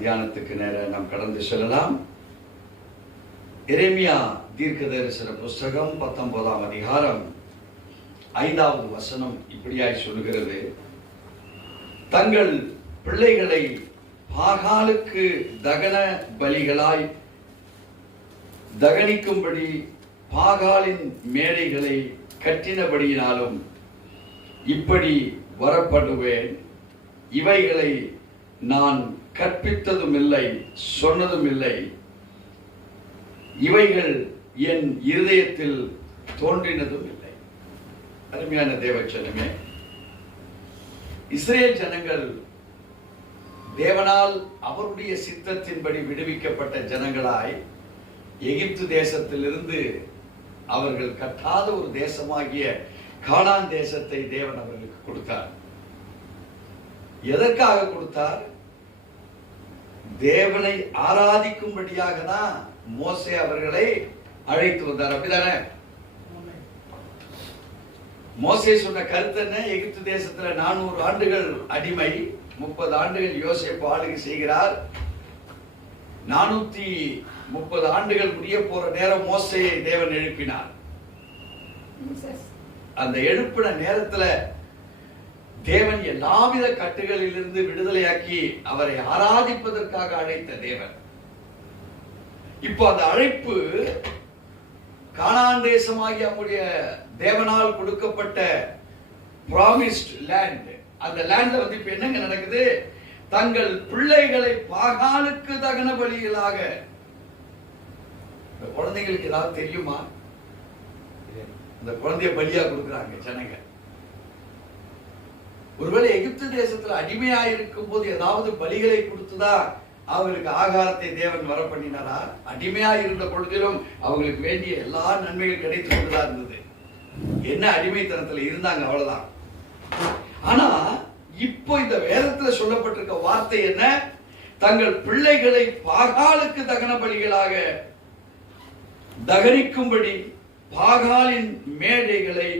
தியானத்துக்கு நேர நாம் கடந்து செல்லலாம். எரேமியா தீர்க்கதரிசன புஸ்தகம் 19ஆம் அதிகாரம் 5வது வசனம் இப்படியாய் சொல்லுகிறது: தங்கள் பிள்ளைகளை பாகாலுக்கு தகன பலிகளாய் தகனிக்கும்படி பாகாலின் மேடைகளை கட்டினபடியினாலும் இப்படி வரப்படுவேன். இவைகளை நான் கற்பித்ததும் இல்லை, சொன்னதும் இல்லை. இவைகள் என் இருதயத்தில் தோன்றினதும் இல்லை. அருமையான தேவஜனமே, இஸ்ரேல் ஜனங்கள் தேவனால் அவருடைய சித்தத்தின்படி விடுவிக்கப்பட்ட ஜனங்களாய் எகிப்து தேசத்திலிருந்து அவர்கள் கட்டாத ஒரு தேசமாகிய கானான் தேசத்தை தேவன் அவர்களுக்கு கொடுத்தார். எதற்காக கொடுத்தார்? தேவனை ஆராதிக்கும்படியாக தான் மோசே அவர்களை அழைத்து வந்தார். அப்படிதானே? மோசே சொன்ன கருத்து என்ன? எகிப்து தேசத்துல 400 ஆண்டுகள் அடிமை, 30 ஆண்டுகள் யோசேப்பு ஆளுகை செய்கிறார். 430 ஆண்டுகள் முடிய போற நேரம் மோசேயை தேவன் எழுப்பினார். அந்த எழுப்பின நேரத்துல தேவன் எல்லாவித கட்டுகளிலிருந்து விடுதலையாக்கி அவரை ஆராதிப்பதற்காக அழைத்த தேவன். இப்போ அந்த அழைப்பு கானான் தேசமாகிய அவருடைய தேவனால் கொடுக்கப்பட்ட ப்ராமிஸ்ட் லேண்ட். அந்த லேண்ட்ல இப்ப என்னங்க நடக்குது? தங்கள் பிள்ளைகளை பாகாலுக்கு தகன பலிகளாக. இந்த குழந்தைகளுக்கு ஏதாவது தெரியுமா? இந்த குழந்தைய பலியா கொடுக்குறாங்க ஜனங்க. ஒருவேளை எகிப்து தேசத்துல அடிமையாயிருக்கும் போது ஏதாவது பலிகளை கொடுத்துதான் அவர்களுக்கு ஆகாரத்தை தேவன் வர பண்ணினாரா? அடிமையாயிருந்த பொழுதிலும் அவங்களுக்கு வேண்டிய எல்லா நன்மைகள் கிடைத்து கொண்டுதான் இருந்தது. என்ன அடிமைத்தனத்துல இருந்தாங்க, அவ்வளவுதான். ஆனா இப்போ இந்த வேதத்துல சொல்லப்பட்டிருக்க வார்த்தை என்ன? தங்கள் பிள்ளைகளை பாகாலுக்கு தகன பலிகளாக தகனிக்கும்படி பாகாலின் மேடைகளை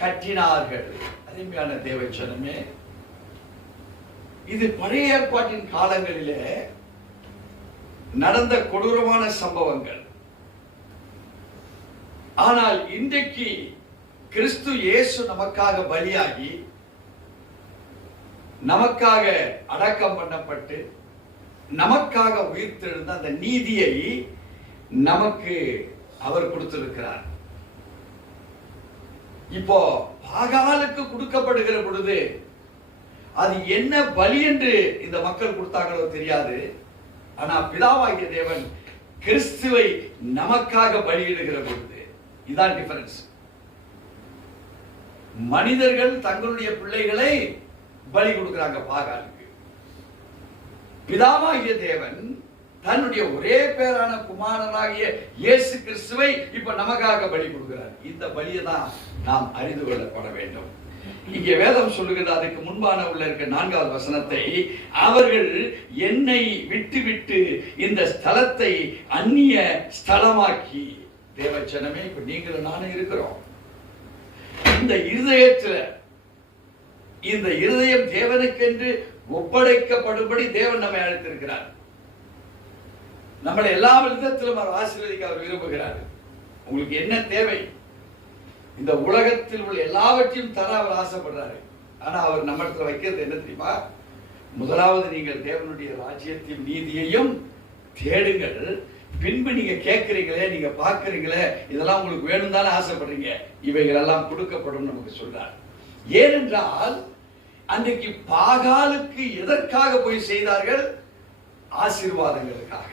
கட்டினார்கள். அருமையான தேவஜனமே, இது பழைய ஏற்பாட்டின் காலங்களிலே நடந்த கொடூரமான சம்பவங்கள். ஆனால் இன்றைக்கு கிறிஸ்து இயேசு நமக்காக பலியாகி நமக்காக அடக்கம் பண்ணப்பட்டு நமக்காக உயிர்த்தெழுந்த அந்த நீதியை நமக்கு அவர் கொடுத்திருக்கிறார். இப்போ பாகாலுக்கு கொடுக்கப்படுகிற பொழுது அது என்ன பலி என்று இந்த மக்கள் கொடுத்தாங்களோ தெரியாது. ஆனா பிதாவாகிய தேவன் கிறிஸ்துவை நமக்காக பலியிடுகிற பொழுது இதான் டிஃபரன்ஸ். மனிதர்கள் தங்களுடைய பிள்ளைகளை பலி கொடுக்கிறாங்க பாகாலுக்கு. பிதாவாகிய தேவன் தன்னுடைய ஒரே பேரான குமாரனாகிய இயேசு கிறிஸ்துவை இப்ப நமக்காக பலி கொடுக்கிறார். இந்த பலியை தான் நாம் அறிந்து கொள்ளப்பட வேண்டும். இங்கே வேதம் சொல்லுகிறது, அதுக்கு முன்பான உள்ள இருக்க 4வது வசனத்தை, அவர்கள் என்னை விட்டு விட்டு இந்த ஸ்தலத்தை அந்நிய ஸ்தலமாக்கி. தேவச்சனமே, இப்ப நீங்களும் நானும் இருக்கிறோம். இந்த இருதயத்துல, இந்த இருதயம் தேவனுக்கென்று ஒப்படைக்கப்படும்படி தேவன் நம்மை அழைத்திருக்கிறார். நம்மளை எல்லா விதத்திலும் அவர் ஆசீர்வதிக்க அவர் விரும்புகிறார். உங்களுக்கு என்ன தேவை? இந்த உலகத்தில் உள்ள எல்லாவற்றையும் தர அவர் ஆசைப்படுறாரு. ஆனா அவர் நம்ம இடத்துல வைக்கிறது என்ன தெரியுமா? முதலாவது நீங்கள் தேவனுடைய ராஜ்யத்தையும் நீதியையும் தேடுங்கள். பின்பு நீங்க கேட்கிறீங்களே, நீங்க பார்க்கறீங்களே, இதெல்லாம் உங்களுக்கு வேணும் தானே ஆசைப்படுறீங்க, இவைகள் எல்லாம் கொடுக்கப்படும் நமக்கு சொல்றார். ஏனென்றால் அன்றைக்கு பாகாலுக்கு எதற்காக போய் செய்தார்கள்? ஆசீர்வாதங்களுக்காக,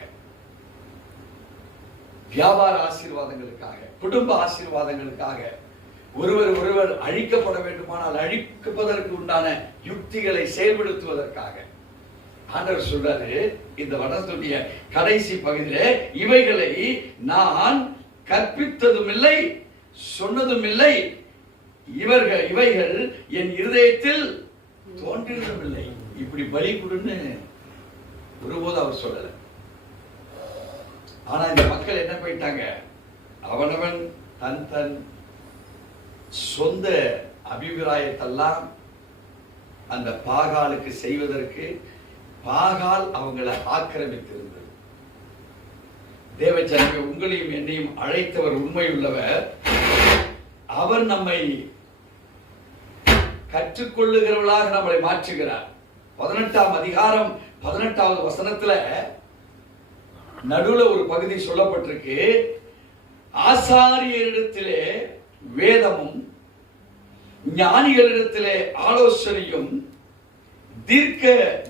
வியாபார ஆசீர்வாதங்களுக்காக, குடும்ப ஆசீர்வாதங்களுக்காக, ஒருவர் அழிக்கப்பட வேண்டுமானால் அழிப்பதற்கு உண்டான யுக்திகளை செயல்படுத்துவதற்காக. ஆண்டவர் சொல்றாரு இந்த வடத்துடைய கடைசி பகுதியிலே, இவைகளை நான் கற்பித்ததும் இல்லை, சொன்னதும் இல்லை. இவைகள் என் இருதயத்தில் தோன்றினதும் இல்லை. இப்படி பலி கொடுன்னு ஒருபோது அவர் சொல்லல. ஆனா இந்த மக்கள் என்ன போயிட்டாங்க? அவனவன் தன் தன் சொந்த அபிப்பிராயத்தெல்லாம் அந்த பாகாலுக்கு செய்வதற்கு பாகால் அவங்களை ஆக்கிரமித்திருந்தது. தேவஜனமே, உங்களையும் என்னையும் அழைத்தவர் உண்மையுள்ளவர். அவர் நம்மை கற்றுக்கொள்ளுகிறவர்களாக நம்மளை மாற்றுகிறார். 18ஆம் அதிகாரம் 18வது வசனத்துல நடுவுல ஒரு பகுதி சொல்லப்பட்டிருக்கு. ஆசாரியரிடத்திலே வேதமும் ஞானிகளிடத்திலே ஆலோசனையும் தீர்க்க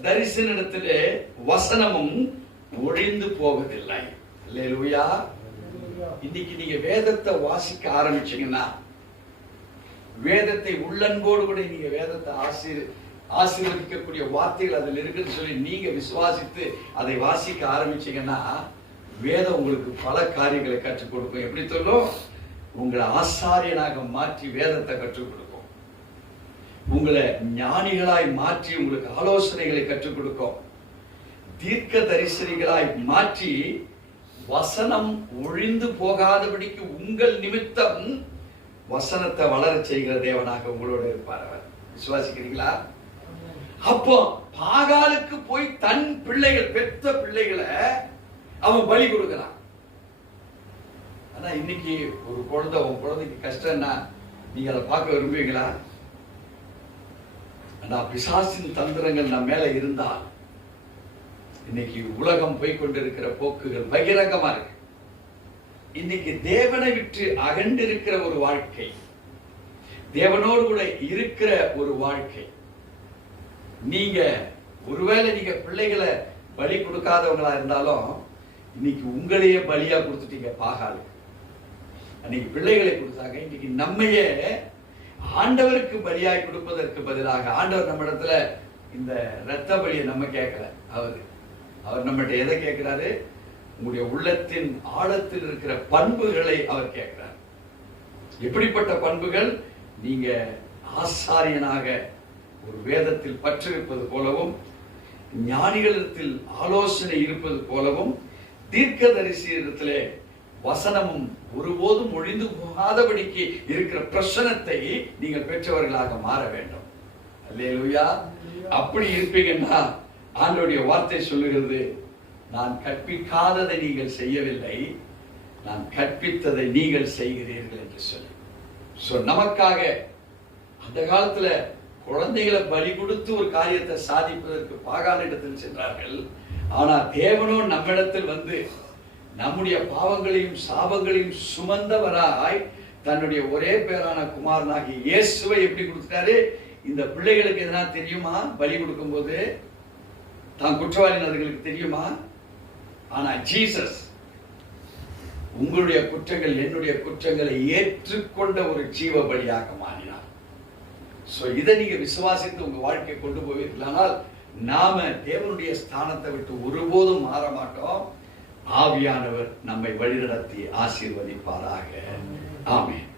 தரிசனத்திலே வசனமும் ஒழிந்து போவதில்லை. அல்லேலூயா. இன்னைக்கு நீங்க வேதத்தை வாசிக்க ஆரம்பிச்சீங்கன்னா, வேதத்தை உள்ளன்போடு கூட நீங்க வேதத்தை ஆசீர்வதிக்கக்கூடிய வார்த்தைகள் அதில் இருக்குன்னு சொல்லி நீங்க விசுவாசித்து அதை வாசிக்க ஆரம்பிச்சீங்கன்னா, வேதம் உங்களுக்கு பல காரியங்களை கற்றுக் கொடுக்கும். எப்படி சொல்லும்? உங்களை ஆசாரியனாக மாற்றி வேதத்தை கற்றுக் கொடுக்கும். உங்களை ஞானிகளாய் மாற்றி உங்களுக்கு ஆலோசனைகளை கற்றுக் கொடுக்கும். தீர்க்க தரிசனிகளாய் மாற்றி வசனம் ஒழிந்து போகாதபடிக்கு உங்கள் நிமித்தம் வசனத்தை வளர செய்கிற தேவனாக உங்களோட இருப்பார். அவர் விசுவாசிக்கிறீங்களா? அப்போ பாகாலுக்கு போய் தன் பிள்ளைகள், பெற்ற பிள்ளைகளை அவன் பலி கொடுக்கிறான். ஆனா இன்னைக்கு ஒரு குழந்தை, உன் குழந்தைக்கு கஷ்டம்னா நீங்க அதை பார்க்க விரும்புவீங்களா? ஆனா பிசாசின் தந்திரங்கள் நம்ம மேல இருந்தால், இன்னைக்கு உலகம் போய் கொண்டிருக்கிற போக்குகள் பகிரங்கமா இருக்கு. இன்னைக்கு தேவனை விட்டு அகண்டு இருக்கிற ஒரு வாழ்க்கை, தேவனோடு கூட இருக்கிற ஒரு வாழ்க்கை. நீங்க ஒருவேளை நீங்க பிள்ளைகளை பலி கொடுக்காதவங்களா இருந்தாலும், இன்னைக்கு உங்களையே பலியா கொடுத்துட்டீங்க பாகாலு. அன்னைக்கு பிள்ளைகளை கொடுத்தாங்க. இன்னைக்கு நம்மையே ஆண்டவருக்கு பலியாய் கொடுப்பதற்கு பதிலாக, ஆண்டவர் நம்ம இடத்துல இந்த இரத்த பலியை நம்ம கேட்கல. அவர் நம்மகிட்ட எதை கேட்கிறாரு? உங்களுடைய உள்ளத்தின் ஆழத்தில் இருக்கிற பண்புகளை அவர் கேட்கிறார். எப்படிப்பட்ட பண்புகள்? நீங்க ஆசாரியனாக ஒரு வேதத்தில் பற்றிருப்பது போலவும், ஞானிகளிடத்தில் ஆலோசனை இருப்பது போலவும், தீர்க்கதரிசியிடத்திலே வசனமும் ஒருபோதும் ஒழிந்து போகாதபடிக்கு இருக்கிற பிரசனத்தை நீங்கள் பெற்றவர்களாக மாற வேண்டும். அல்லேலூயா. அப்படி இருப்பீங்கன்னா ஆண்டவருடைய வார்த்தை சொல்லுகிறது, நான் கற்பிக்காததை நீங்கள் செய்யவில்லை, நான் கற்பித்ததை நீங்கள் செய்கிறீர்கள் என்று சொல்லி. நமக்காக அந்த காலத்துல குழந்தைகளை பலி கொடுத்து ஒரு காரியத்தை சாதிப்பதற்கு பாகாலிடத்தில் சென்றார்கள். ஆனா தேவனோ நம்மிடத்தில் வந்து நம்முடைய பாவங்களையும் சாபங்களையும் சுமந்தவராய் தன்னுடைய ஒரே பேரான குமாரனாகிய இயேசுவை எப்படி கொடுத்தாரு? இந்த பிள்ளைகளுக்கு எதனா தெரியுமா? பலி கொடுக்கும் போது தான் குற்றவாளின்னு அதுகளுக்கு தெரியுமா? ஆனா ஜீசஸ் உங்களுடைய குற்றங்கள், என்னுடைய குற்றங்களை ஏற்றுக்கொண்ட ஒரு ஜீவ பலியாக மாறினார். இதை நீங்க விசுவாசித்து உங்க வாழ்க்கையை கொண்டு போவீர்களானால், நாம தேவனுடைய ஸ்தானத்தை விட்டு ஒருபோதும் மாற மாட்டோம். ஆவியானவர் நம்மை வழிநடத்தி ஆசீர்வதிப்பாராக. ஆமென்.